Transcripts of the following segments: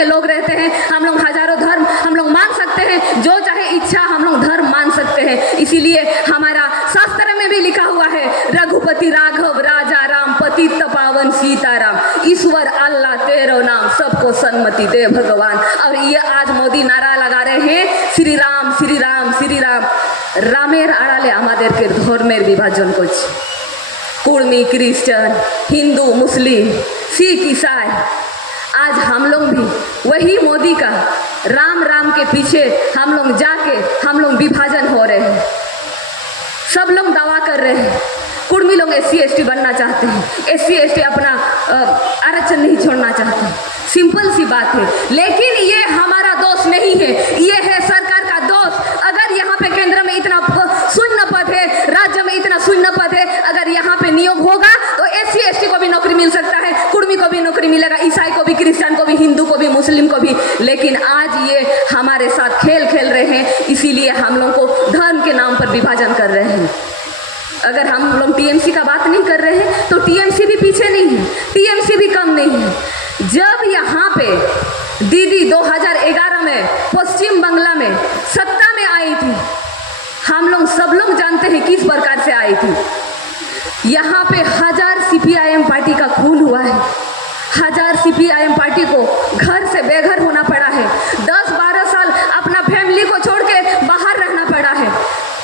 के लोग रहते हैं, हम लोग हजारों धर्म हम लोग मान सकते हैं, जो चाहे इच्छा हम लोग धर्म मान सकते हैं। इसीलिए हमारा शास्त्र में भी लिखा हुआ है, रघुपति राघव राजा राम पतित पावन सीताराम, ईश्वर अल्लाह तेरो नाम सबको सन्मति दे भगवान। और ये आज मोदी नारा लगा रहे हैं श्री राम श्री राम श्री राम। रामेर आड़ाले আমাদেরকে ধর্মের বিভাজন করছে, कुर्मी क्रिश्चियन हिंदू मुस्लिम सिख ईसाई। आज हम लोग भी वही मोदी का राम राम के पीछे हम लोग जाके हम लोग विभाजन हो रहे हैं। सब लोग दावा कर रहे हैं, कुर्मी लोग SC ST बनना चाहते हैं, SC ST अपना आरक्षण नहीं छोड़ना चाहते। सिंपल सी बात है, लेकिन ये हमारा दोष नहीं है, ये है सरकार का दोष। अगर यहाँ पे केंद्र में इतना शून्य पद है, राज्य में इतना शून्य पद है, अगर यहाँ पे नियोग होगा तो SC ST को भी नौकरी मिल सकता है, कुर्मी को भी नौकरी मिलेगा, ईसाई को भी, क्रिश्चियन को भी, हिंदू को भी, मुस्लिम को भी। लेकिन आज ये हमारे साथ खेल खेल रहे हैं, इसीलिए हम लोग को धर्म के नाम पर विभाजन कर रहे हैं। अगर हम लोग TMC का बात नहीं कर रहे हैं तो TMC भी पीछे नहीं है, TMC भी कम नहीं है। जब यहाँ पे दीदी 2011 में पश्चिम बंगला में सत्ता में आई थी, हम लोग सब लोग जानते हैं किस प्रकार से आई थी। यहाँ पे 1000 CPIM पार्टी का खून हुआ है, 1000 CPIM पार्टी को घर से बेघर होना पड़ा है, 10-12 साल अपना फैमिली को छोड़ के बाहर रहना पड़ा है।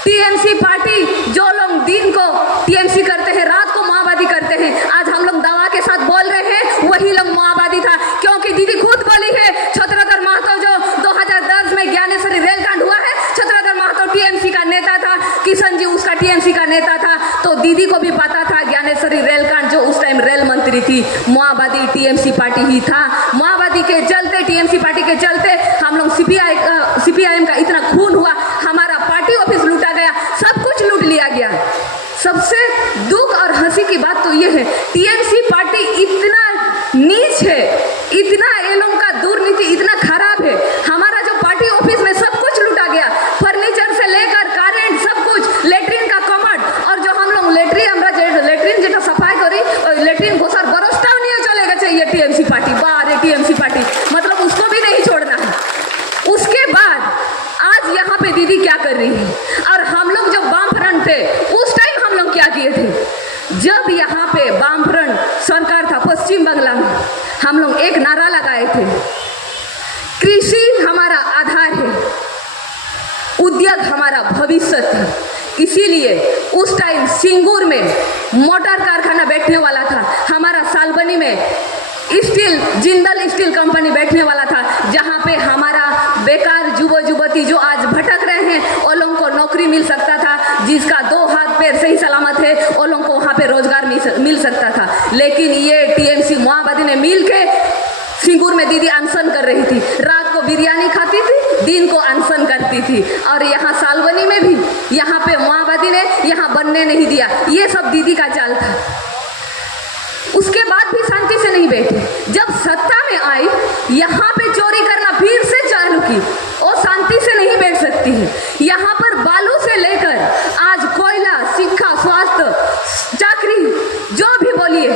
TMC पार्टी, जो लोग दिन को TMC करते हैं, रात को माओवादी करते हैं, आज हम लोग दावा के साथ बोल रहे हैं वही लोग माओवादी था। क्योंकि दीदी खुद बोली है, छत्रधर महतो जो 2010 में ज्ञानेश्वरी रेलकांड हुआ है, छत्रधर महतो TMC का नेता था, किशन जी उसका TMC का नेता था। तो दीदी को भी पता था ज्ञानेश्वरी रेलकांड, जो उस टाइम रेल मंत्री थी, माओवादी TMC पार्टी ही था। माओवादी के चलते, TMC पार्टी के चलते हम लोग CPIM का इतना खून हुआ, हमारा पार्टी ऑफिस लूटा गया, सब कुछ लूट लिया गया। सबसे दुख और हंसी की बात तो ये है, TMC पार्टी इतना नीच है, इतना ये लोग का दुर्नीति इतना खराब है। हमारा जो पार्टी ऑफिस में सब कुछ लूटा गया, फर्नीचर से लेकर करेंट सब कुछ, लेटरिन का कमोड, और जो हम लोग लेटरिन যেটা সাফাই করি ওই लेटरिन घोषर बरसटाও নিয়ে চলে গেছে ये TMC पार्टी। बारे TMC पार्टी मतलब उसको भी नहीं छोड़ना है। उसके बाद आज यहाँ पे दीदी क्या कर रही है, और हम लोग जब वामफ्रंट थे उस टाइम हम लोग क्या किए थे। जब यहाँ पे वामफ्रंट सरकार था पश्चिम बंगला में, हम लोग एक नारा लगाए थे, कृषि हमारा आधार है, उद्योग हमारा भविष्य था। इसीलिए उस टाइम सिंगूर में मोटर कारखाना बैठने वाला था, हमारा सालबनी में स्टील जिंदल स्टील कंपनी बैठने वाला था, जहाँ पे हमारा बेकार युवती जो आज भटक रहे हैं वो लोगों को नौकरी मिल सकता था, जिसका 2 हाथ पैर सही सलामत है वो लोगों को वहाँ पे रोजगार मिल सकता था। लेकिन ये TMC माओवादी ने मिल के सिंगूर में दीदी अनशन कर रही थी, रात को बिरयानी खाती थी, दिन को अनशन करती थी। और यहाँ सालबनी में भी यहाँ पे माओवादी ने यहाँ बनने नहीं दिया, ये सब दीदी का चाल था। उसके बाद भी शांति से नहीं बैठे, जब सत्ता में आई यहाँ पे चोरी करना फिर से चालू की, वो शांति से नहीं बैठ सकती है। यहाँ पर बालू से लेकर आज कोयला, शिक्षा, स्वास्थ्य, चाकरी, जो भी बोलिए,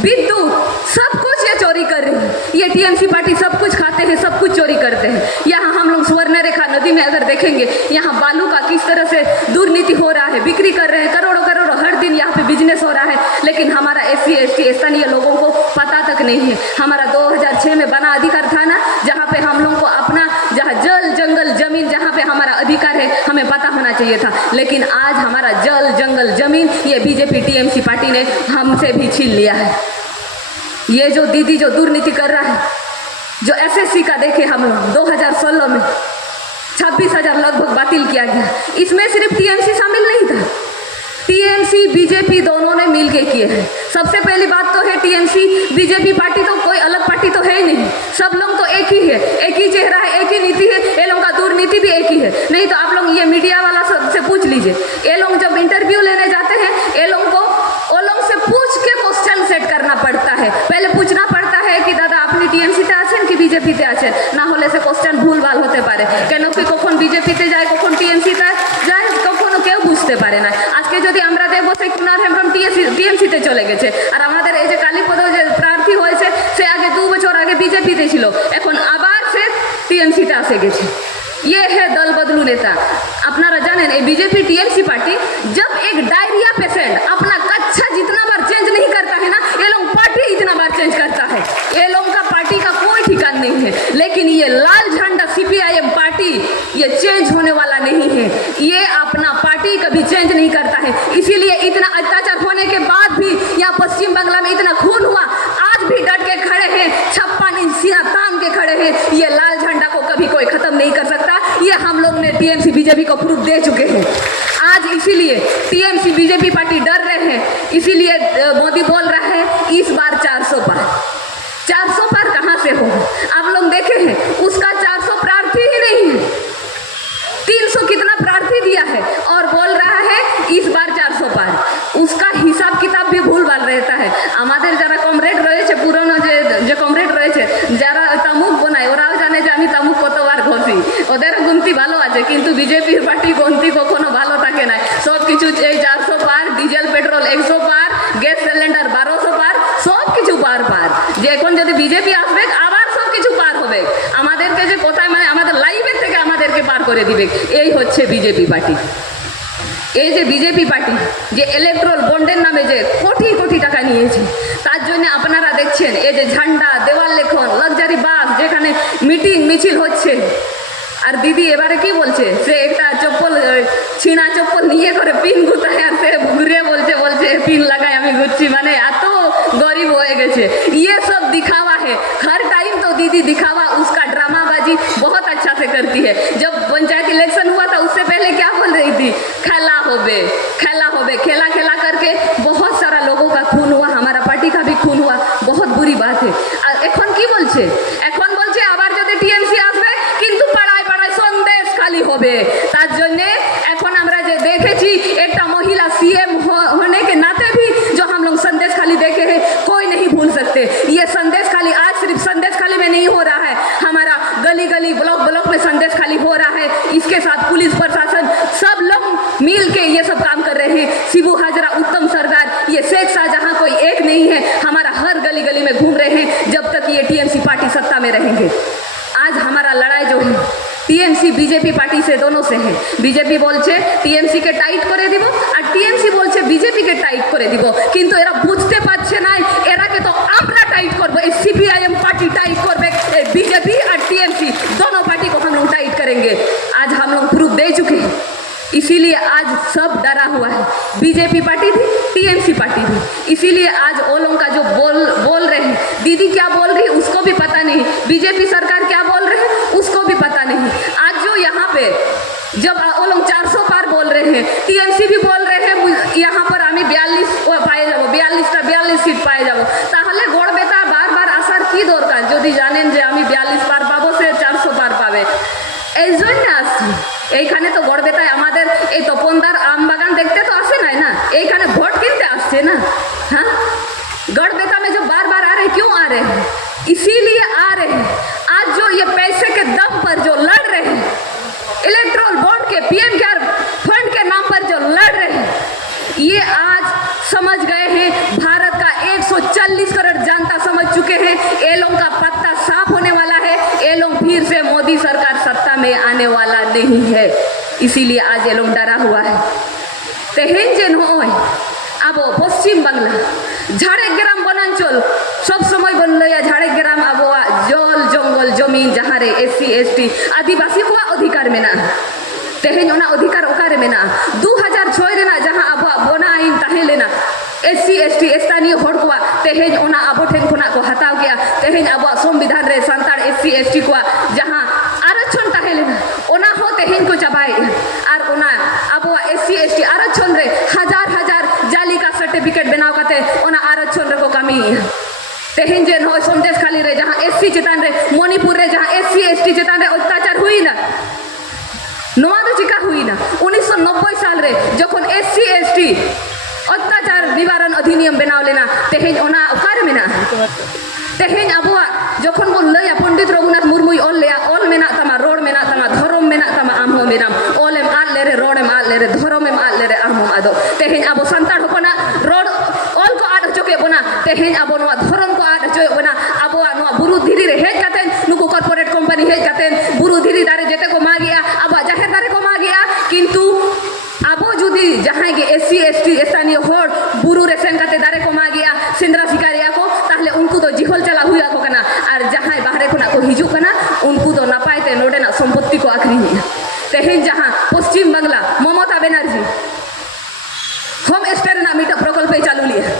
विद्युत, सब कुछ ये चोरी कर रही है। ये TMC पार्टी सब कुछ खाते हैं, सब कुछ चोरी करते हैं। यहाँ हम लोग स्वर्ण रेखा नदी में अगर देखेंगे, यहाँ बालू का किस तरह से दुर्नीति हो रहा है, बिक्री कर रहे हैं, करोड़ों करोड़ों हर दिन यहाँ पे बिजनेस हो रहा है। लेकिन हमारा SC ST स्थानीय लोगों को पता तक नहीं है। हमारा 2006 में बना अधिकार था ना, जहाँ पे हम लोग को अपना जहाँ जल जंगल जमीन जहाँ पे हमारा अधिकार है हमें पता होना चाहिए था। लेकिन आज हमारा जल जंगल जमीन ये BJP TMC पार्टी ने हमसे भी छीन लिया है। ये जो दीदी जो दुर्नीति कर रहा है, जो SSC का देखे हम लोग 2016 में 26,000 लगभग बातिल किया गया, इसमें सिर्फ TMC शामिल नहीं था, TMC BJP दोनों ने मिल के किए हैं। सबसे पहली बात तो है TMC BJP पार्टी तो कोई अलग पार्टी तो है ही नहीं, सब लोग तो एक ही है, एक ही चेहरा है, एक ही नीति है, ये लोगों का दुर्नीति भी एक ही है। नहीं तो आप लोग ये मीडिया वाला सबसे पूछ लीजिए, ये लोग जब इंटरव्यू लेने जाते हैं ये लोगों को वो लोग से पूछ के क्वेश्चन सेट करना पड़ता है। पहले पूछना पड़ता है कि दादा अपनी TMC তে আছেন কি BJP তে আছেন, না হলে সে কোশ্চেন ভুলভাল হতে পারে। কেন কি কখন BJP তে যায়, কখন TMC তে যায়, কখনো কেউ বুঝতে পারে না। আজকে যদি আমরা দেখবো সে কুনার হেমব্রম TMC তে চলে গেছে, আর আমাদের এই যে কালীপদ যে প্রার্থী হয়েছে সে আগে 2 বছর আগে BJP তে ছিল, এখন আবার सीट आसे गे छे। ये है दल बदलू नेता। अपना जाने नहीं बीजेपी टीएमसी पार्टी जब एक डायरिया पेशेंट अपना कच्चा जितना बार चेंज नहीं करता है ना, ये लोग पार्टी इतना बार चेंज करता है। ये लोग का पार्टी का कोई ठिकाना नहीं है। लेकिन ये लाल झंडा सीपीआईएम पार्टी ये चेंज होने वाला नहीं है। ये अपना पार्टी कभी चेंज नहीं करता है। इसीलिए इतना अत्याचार होने के बाद भी यहाँ पश्चिम बांग्ला में इतना खून हुआ, आज भी डट के खड़े हैं, 56 इंच सीना तान के खड़े हैं। ये लाल झंडा को कभी कोई खत्म नहीं कर सकता। ये हम लोग ने टीएमसी बीजेपी को प्रूफ दे चुके हैं आज। इसीलिए टीएमसी बीजेपी पार्टी डर रहे हैं। इसीलिए मोदी बोल रहा है इस बार 400 पार। 400 पार कहां से हो? आप लोग देखे हैं उसका 400 प्रार्थी ही नहीं है। 300 कितना प्रार्थी दिया है और बोल रहा है इस बार 400 पार। उसका हिसाब किताब भी भूल भाल रहता है। আমাদের যারা কমরেড রয়েছে, পুরনো যে কমরেড রয়েছে, যারা তামুক বানায়, ওরাও জানে যে আমি তামুক কতবার ঘষি। ওদের গুনতি ভালো আছে, কিন্তু বিজেপির পার্টি গুনতি কখনো ভালো থাকে না। সব কিছু এই 400 পার, ডিজেল পেট্রোল 100 পার, গ্যাস সিলিন্ডার 1200 পার, সব কিছু পার পার। যে এখন যদি বিজেপি আসবে আবার সব কিছু পার হবে। আমাদেরকে যে কোথায় মানে আমাদের লাইফের থেকে আমাদেরকে পার করে দিবে। এই হচ্ছে বিজেপি পার্টি। এই যে বিজেপি পার্টি যে ইলেকট্রাল বন্ডের নামে যে কোটি কোটি টাকা নিয়েছে, তার জন্য আপনারা দেখছেন এই যে ঝান্ডা, দেওয়াল লেখন, লাক্সারি বাস, যেখানে মিটিং মিছিল হচ্ছে। আর দিদি এবারে কি বলছে, সে একটা চপ্পল ছিঁড়া চপ্পল নিয়ে করে পিন গুতায় আর সে ঘুরে বলছে পিন লাগাই আমি ঘুরছি। মানে এত गरीब हो गए। ये सब दिखावा है। हर टाइम तो दीदी दिखावा, उसका ड्रामाबाजी बहुत अच्छा से करती है। जब पंचायत इलेक्शन हुआ था उससे पहले क्या बोल रही थी, खेला होबे खेला खेला करके बहुत सारा लोगों का खून हुआ, हमारा पार्टी का भी खून हुआ। बहुत बुरी बात है। এখন কি বলছে, এখন বলছে আবার যদি টিএমসি আসবে কিন্তু পাড়ায় পাড়ায় সন্দেশ খালি হবে। তার জন্য এখন আমরা যে দেখেছি একটা মহিলা सीएम होने के नाते भी जो हम लोग संदेश खाली देखे हैं कोई नहीं भूल सकते। ये संदेश खाली आज सिर्फ संदेश खाली में नहीं हो रहा है, हमारा गली गली ब्लॉक ब्लॉक में संदेश खाली हो रहा है। इसके साथ पुलिस प्रशासन सब लोग मिल के ये सब काम कर रहे हैं। शिबू हाजरा, उत्तम सरदार, ये शेख शाहजहां कोई एक नहीं है, हमारा हर गली गली में घूम रहे हैं जब तक ये टीएमसी पार्टी सत्ता में रहेंगे। आज हमारा लड़ाई जो है टीएमसी बीजेपी पार्टी से दोनों से है। बीजेपी बोलছে টিএমসি কে টাইট করে দিব আর টিএমসি বলছে বিজেপি কে টাইট করে দিব, কিন্তু এরা বুঝতে পারছে না এরাকে তো আমরা টাইট করব। এই सीपीआईएम पार्टी टाइट करबे, बीजेपी और टीएमसी दोनों पार्टी को हम लोग टाइट करेंगे। आज हम लोग प्रूफ दे चुके हैं। इसीलिए आज सब डरा हुआ है, बीजेपी पार्टी भी, टीएमसी पार्टी भी। इसीलिए आज वो लोग का जो बोल रहे हैं, दीदी क्या बोल रही है उसको भी पता नहीं, बीजेपी सरकार क्या बोल रहे हैं उसको भी पता नहीं। आज जो यहाँ पे जब वो लोग 400 पार बोल रहे हैं, टीएमसी भी बोल रहे हैं यहाँ पर हमें 42 पाए যাব, 42 सीट पाए যাব, তাহলে গড়বেতা বারবার আসার কি দরকার? যদি জানেন যে আমি 42 পার পাবো, সে 400 পার পাবে। এই জন্য আসছি। এইখানে তো গড়বেতায় আমাদের এই তপনদার আম বাগান দেখতে তো আসে না, এইখানে ভোট কিনতে আসছে না। हाँ, गढ़बेता में जो बार बार आ रहे क्यों आ रहे हैं? इसीलिए आ रहे हैं। आज जो ये पैसे के दम पर जो लड़ रहे हैं, इलेक्ट्रल बॉन्ड के पीएम केयर फंड के नाम पर जो लड़ रहे हैं, ये आज समझ गए हैं। भारत का 140 करोड़ जनता समझ चुके हैं ये लोग का पत्ता साफ होने वाला है। ये लोग फिर से मोदी सरकार सत्ता में आने वाला नहीं है। इसीलिए आज ये लोग डरा हुआ है। तेहेन जे नय अब पश्चिम बांगला झाड़ग्राम वनांचल सब समय बनल झाड़ग्राम अब जल जंगल जमीन जहाँ रे SC ST आदिवासी को अधिकार में तेहेन अधिकार ओकारे में 2006 रेना जहाँ अब बना आईन ताहे लेना SC ST स्थानीय हर को तेहेन अब ठेन खुना को हताव गया। तेहेन अब संविधान रे सान्ताड़ SC ST को जहाँ आरक्षण ताहे लेना ओना हो तेहेन को चबाए और ओना अब SC ST आरक्षण रे हजार हजार जाली का सर्टिफिकेट बनाव काते ओना आरक्षण रे को कमी तेहेन जे न संदेश खाली रे जहाँ SC चेतान रे मणिपुर रे जहाँ SC ST चेतान रे अत्याचार हुई ना, नोआ तो चिका हुई ना 1990 साल रे जखन SC ST अत्याचार निवारण अधिनियम बनाव लेना तेहेन ओना ओकार में ना तेहेन अब जखन बोल लया पंडित रघुनाथ मुर्मू ऑल लेया ऑल मेना तमा रोड मेना तमा धर्म मेना तमा आमहो मेनाम ऑलम आल ले रे रोडम आल ले रे धर्मम आल ले रे आमहो आदो तेहेन अब संताड़ होपना रोड ऑल को आड चोके बना तेहेन अब नोआ धर्म को आड चोके बना अब नोआ बुरु धीरे रे हेज काते नुकु कॉर्पोरेट कंपनी हेज कातेन बुरु धीरी दारे जेते को मागिया अब जाहेर दारे को मागिया किंतु आबो जुदी जहां गे एससी एसटी स्थानीय होड़ बुरु रे सेन काते दारे को मागिया सिंद्रा शिकारिया को ताहले उनको तो जिहल चला हुआ को कना और जहां बाहरे खुना को हिजू कना उनको तो नपायते नोडेना संपत्ति को आखरी तेहेन जहां पश्चिम बांग्ला ममता बनर्जी होम स्टे ना मीट प्रकल्प चालू लिया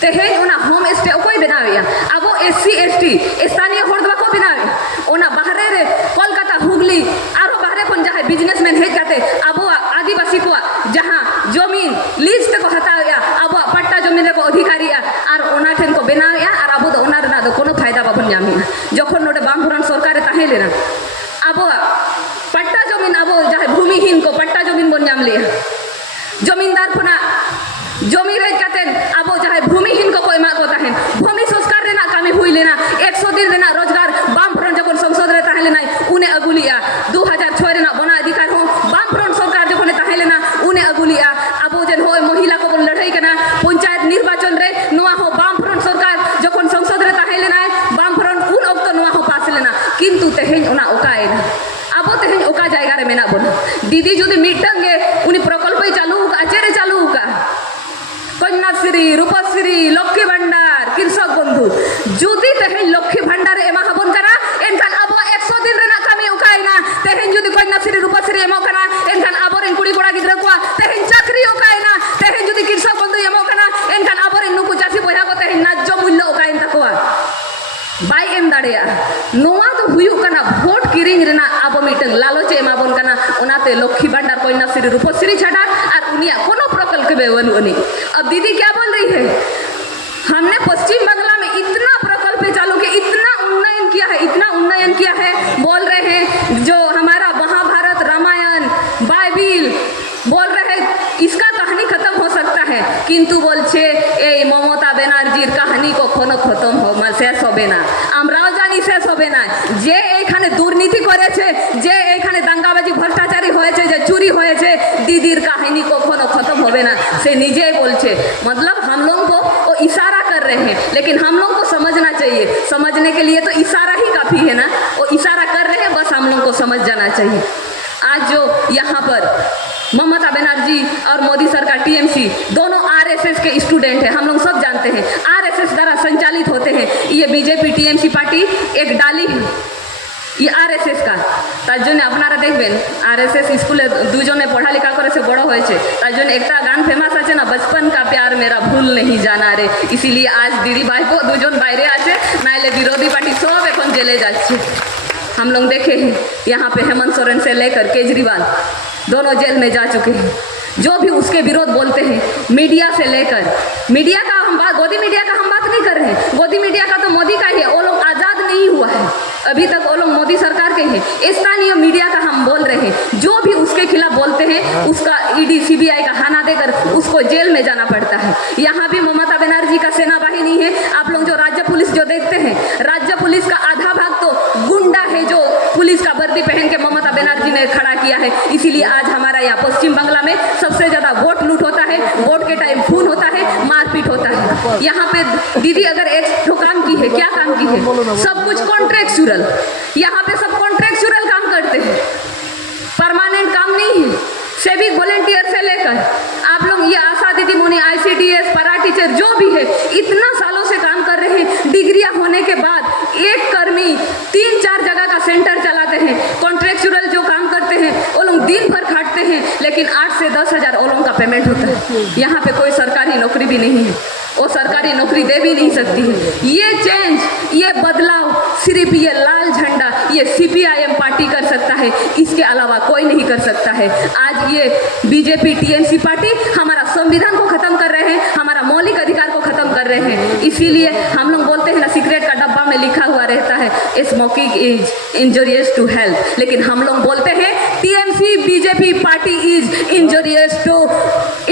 तेहेन ओना होम स्टे ओकोय बनावेया आबो एससी एसटी स्थानीय होड़ दवा को बनावे ओना बाहरे रे कोलकाता हुगली आरो बाहरे कोन जहां बिजनेसमैन हेज काते आबो आदिवासी को जहां जमीन लीज ते को हतावेया आबो पट्टा जमीन रे को अधिकारिया और ओना ठेन को बनावेया और आबो दो ओना रे कोनो फायदा बाबन जामिना जखन नोडे बामपुरान सरकार ताहे लेना आबो पट्टा जमीन आबो जहां भूमिहीन को पट्टा जमीन बन जाम लिया जमींदार खुना जमी रेज कातेन आबो जहां भूमिहीन को एमा को ताहेन भूमि संस्कार रेना कामी हुई लेना 100 दिन रेना रोजगार बामफ्रंट जखन संसद रे ताहे लेना उने अगुलिया 2006 रेना बना अधिकार हो बामफ्रंट सरकार जखन ताहे लेना उने अगुलिया आबो जेन होय महिला को लड़ाई कना पंचायत निर्वाचन रे नोआ हो बामफ्रंट सरकार जखन संसद रे ताहे लेना बामफ्रंट उन अक्तो नोआ हो पास लेना किंतु तेहेन ओना ओकाएना आबो तेहेन ओका जायगा रे मेना बन दीदी जुदी मिटंगे उनी प्रकल्प चालू का चेरे चालू का कन्याश्री रूपश्री लक्ष्मी भंडार कृषक बंधु जुदी तेहेन लक्ष्मी भंडार एमा हबन करा एनखान आबो 100 दिन रेना कामी उकायना तेहेन जुदी कन्याश्री रूपश्री एमो करा एनखान आबो रेन कुड़ी कोड़ा गिद्रा को तेहेन चाकरी उकायना तेहेन जुदी कृषक बंधु एमो करा एनखान आबो रेन नुकु चासी बोया को तेहेन नाज्य मूल्य उकायन तकोआ बाई एम दाड़िया नोआ तो हुयु कना वोट किरिंग रेना आबो मीटिंग लालच एमाबन कना ओनाते लक्ष्मी भंडार कन्याश्री रूपश्री छाड़ा और उनिया कोनो प्रकल्प के बनुनी अब दीदी क्या बोल रही है हमने पश्चिम बांग्ला में इतना प्रकल्प चालू किया इतना उन्नयन किया है बोल रहे हैं जो हमारा महाभारत रामायण बाइबिल बोल रहे इसका कहानी खत्म हो सकता है किंतु बोलछे ए ममता बनर्जीर कहानी को कोनो खत्म हो शेष होबे ना আমরাও জানি শেষ হবে না যে এখানে দুর্নীতি করেছে যে এখানে দাঙ্গাবাজি ভ্রষ্টাচারী হয়েছে যে চুরি হয়েছে दीदीर कहानी कखनो खत्म होवे ना से निजे बोलछे मतलब हम लोग को वो इशारा कर रहे हैं लेकिन हम लोग को समझना चाहिए समझने के लिए तो इशारा ही काफी है ना वो इशारा कर रहे हैं बस हम लोग को समझ जाना चाहिए आज जो यहाँ पर ममता बनर्जी और मोदी सरकार टीएमसी दोनों आरएसएस के स्टूडेंट हैं हम लोग सब जानते हैं आरएसएस द्वारा संचालित होते हैं ये बीजेपी टीएमसी पार्टी एक डाली है ये आरएसएस का तार जन्य আপনারা দেখবেন आरएसएस स्कूले दुजने पढ़ा लिखा करे से बड़ो होयेछे तार जन्य एकटा गान फेमास आछे ना बचपन का प्यार मेरा भूल नहीं जाना रे इसीलिए आज दीदी भाई को दुजन बाहरे आछे नाइले विरोधी पार्टी सब এখন जेले जाच्छे हम लोग देखे हैं यहाँ पे हेमंत सोरेन से लेकर केजरीवाल दोनों जेल में जा चुके हैं जो भी उसके विरोध बोलते हैं मीडिया से लेकर मीडिया का हम बात गोदी मीडिया का हम बात नहीं कर रहे हैं गोदी मीडिया का तो मोदी का ही है वो लोग आज़ाद नहीं हुआ है अभी तक वो लोग मोदी सरकार के हैं स्थानीय मीडिया का हम बोल रहे हैं जो भी उसके खिलाफ बोलते हैं उसका ईडी सीबीआई का हाना देकर उसको जेल में जाना पड़ता है यहाँ भी ममता बनर्जी का सेना बाहिनी है आप लोग जो राज्य पुलिस जो देखते हैं राज्य पुलिस का आधा भाग तो गुंडा है जो पुलिस का वर्दी पहन के ममता बनर्जी ने खड़ा किया है इसीलिए आज हमारा यहाँ पश्चिम बांग्ला में सबसे ज्यादा वोट लूट होता है वोट के टाइम खून होता है मारपीट होता है यहाँ पे दीदी अगर एक ठो काम की है क्या काम की है सब कुछ कॉन्ट्रैक्चुअल यहाँ पे सब कॉन्ट्रैक्चुअल काम करते हैं परमानेंट काम नहीं है सिविक वॉलंटियर से लेकर आप लोग ये आशा दीदी मोनी आईसीडीएस परा टीचर जो भी है इतना सालों से काम कर रहे हैं डिग्रियां होने के बाद एक कर्मी 3-4 जगह का सेंटर चलाते हैं कॉन्ट्रैक्चुअल जो काम करते हैं वो लोग दिन भर खाटते हैं लेकिन 8 से 10 हज़ार वो लोगों का पेमेंट होता है यहाँ पे कोई सरकारी नौकरी भी नहीं है वो सरकारी नौकरी दे भी नहीं सकती है ये चेंज ये बदलाव सिर्फ ये लाल झंडा ये सीपीआईएम पार्टी कर सकता है इसके अलावा कोई नहीं कर सकता है आज ये बीजेपी टीएमसी पार्टी हमारा संविधान को खत्म कर रहे हैं हमारा मौलिक अधिकार को खत्म कर रहे हैं इसीलिए हम लोग बोलते हैं ना सिगरेट का डब्बा में लिखा हुआ रहता है smoking is injurious to health लेकिन हम लोग बोलते हैं TMC BJP party is injurious to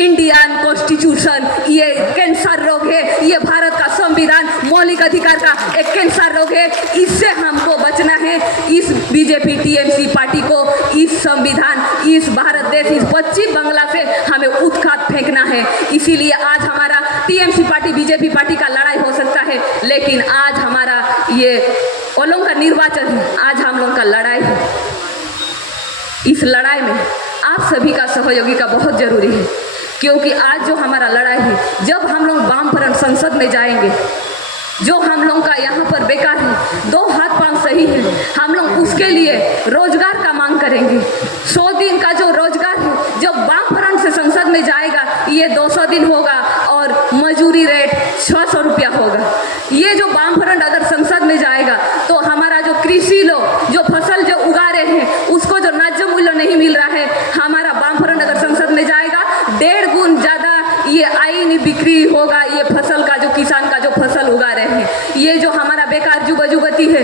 Indian constitution ये कैंसर रोग है ये भारत का संविधान मौलिक अधिकार का एक कैंसर रोग है इससे हमको बचना है इस बीजेपी टीएमसी पार्टी को इस संविधान इस भारत देश इस पश्चिम बांग्ला से हमें उत्खात फेंकना है इसीलिए आज हमारा टीएमसी पार्टी बीजेपी पार्टी का लड़ाई हो सकता है लेकिन आज हमारा ये ओलों का निर्वाचन है, आज हम लोग का लड़ाई है। इस लड़ाई में आप सभी का सहयोगी का बहुत जरूरी है, क्योंकि आज जो हमारा लड़ाई है, जब हम लोग वामपंथ संसद में जाएंगे, जो हम लोग का यहाँ पर बेकार है, 2 हाथ पांव सही है, हम लोग उसके लिए रोजगार का मांग करेंगे। 100 दिन का जो रोजगार है, जब वामपंथ से संसद में जाएगा, ये 200 दिन होगा और मजूरी रेट 600 रुपया होगा। ये जो वामपंथ अगर संसद में जाएगा तो हमारा जो कृषि लोग जो फसल जो उगा रहे हैं उसको जो न्याয्य मूल्य नहीं मिल रहा है, हमारा वामपंथ अगर संसद में जाएगा 1.5 गुण ज्यादा ये आईनी बिक्री होगा। ये फसल का जो किसान का जो फसल उगा रहे हैं, ये जो हमारा बेकार युवा युवती है,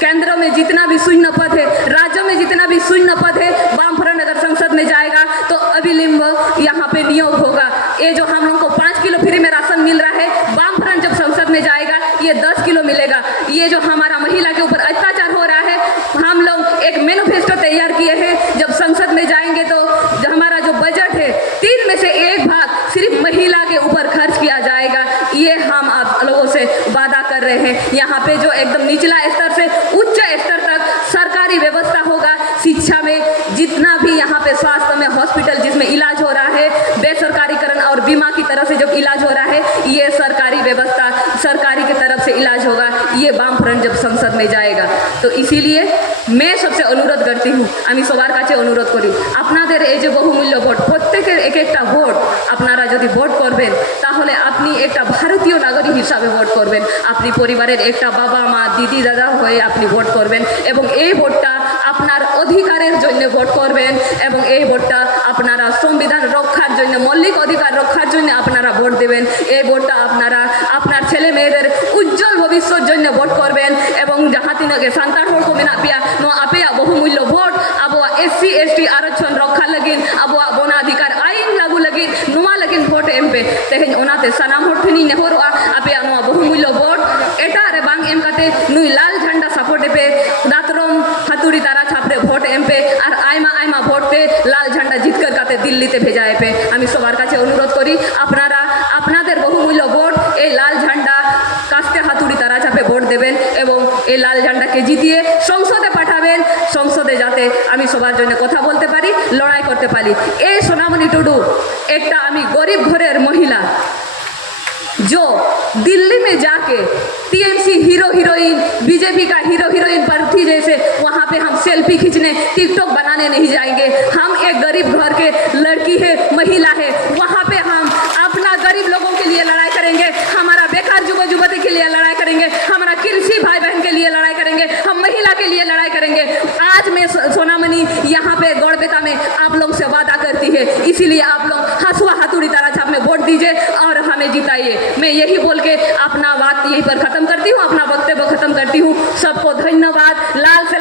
केंद्र में जितना भी शून्य पद है, राज्य में जितना भी शून्य पद है, वामपंथ अगर संसद में जाएगा तो अविलंब यहाँ पे नियोग होगा। ये जो हम लोग को 5 किलो फ्री में राशन मिल रहा है, वामपंथ जब संसद में जाएगा ये 10 किलो मिलेगा। ये जो हमारा महिला के ऊपर अत्याचार हो रहा है, हम लोग एक मैनिफेस्टो तैयार किए हैं। जब संसद में जाएंगे तो हमारा जो बजट है 3 में से 1 भाग सिर्फ महिला के ऊपर खर्च किया जाएगा। ये हम आप लोगों से वादा कर रहे हैं। यहाँ पे जो एकदम निचला स्तर से उच्च स्तर तक सरकारी व्यवस्था होगा। शिक्षा में जितना भी यहाँ पे स्वास्थ्य में हॉस्पिटल जिसमें इलाज हो रहा है, बेसरकारीकरण और बीमा की तरफ से जो इलाज हो रहा है, ये सरकारी व्यवस्था सरकारी की तरफ से इलाज होगा। ये वामपंथ जब संसद में जाएगा तो इसीलिए मैं सबसे अनुरोध करती हूँ, আমি সবার কাছে অনুরোধ করি, আপনাদের এই যে বহুমূল্য ভোট, প্রত্যেকের এক একটা ভোট আপনারা যদি ভোট করবেন তাহলে আপনি একটা ভারতীয় নাগরিক হিসাবে ভোট করবেন। আপনি পরিবারের একটা বাবা মা দিদি দাদা হয়ে আপনি ভোট করবেন এবং এই ভোটটা আপনার অধিকারের জন্য ভোট করবেন এবং এই ভোটটা আপনারা সংবিধান রক্ষার জন্য, মৌলিক অধিকার রক্ষার জন্য আপনারা ভোট দেবেন। এই ভোটটা আপনারা আপনার ছেলে মেয়েদের উজ্জ্বল ভবিষ্যতের জন্য ভোট করবেন এবং যাহা তিনকে সান্তাল হল को मेना पिया नो आपेया बहुमूल्य भोट अबुआ SC ST आरक्षण रक्षा लगिन अबुआ वन अधिकार आईन लागू लगिन नुआ लगिन भोट एमपे तेहेन ओनाते सनाम हर ठिनी नेहरोआ आपेया नो बहुमूल्य भोट एटा रे बांग एम काते नुई लाल झंडा सपोर्ट पे दातरम हातुड़ी तारा छापरे भोट एमपे और आयमा आयमा भोट पे लाल झंडा জিতकर काते दिल्लीते भेजाए पे আমি সবার কাছে অনুরোধ করি আপনারা আপনাদের বহুমূল্য ভোট এই লাল ঝান্ডা কাস্তে হাতুড়ি তারা চাপে ভোট দেবেন এবং এই লাল ঝান্ডাকে জিতিয়ে সংসদে পাঠাবেন। সংসদে যাতে আমি সবার জন্য কথা বলতে পারি, লড়াই করতে পারি। এই সোনামণি টুডু একটা আমি গরিব ঘরের মহিলা, जो दिल्ली में जाके टीएमसी हीरो हीरोइन, बीजेपी का हीरो हीरोइन प्रार्थी जैसे वहाँ पे हम सेल्फी खींचने टिकटॉक बनाने नहीं जाएंगे। हम एक गरीब घर के लड़की है, महिला है, वहाँ पे हम अपना गरीब लोगों के लिए लड़ाई करेंगे, हमारा बेकार युवा युवती के लिए लड़ाई करेंगे, हमारा कृषि भाई बहन के लिए लड़ाई करेंगे, हम महिला के लिए लड़ाई करेंगे। आज मैं सोनामणि यहाँ पे गौड़बेता में आप लोग से वादा करती है, इसीलिए आप लोग हंसुआ हाथुड़ी तारा छाप में वोट दीजिए और हमें जिताइए। मैं यही बोल के अपना बात यहीं पर खत्म करती हूँ, अपना वक्तव्य खत्म करती हूँ। सबको धन्यवाद। लाल से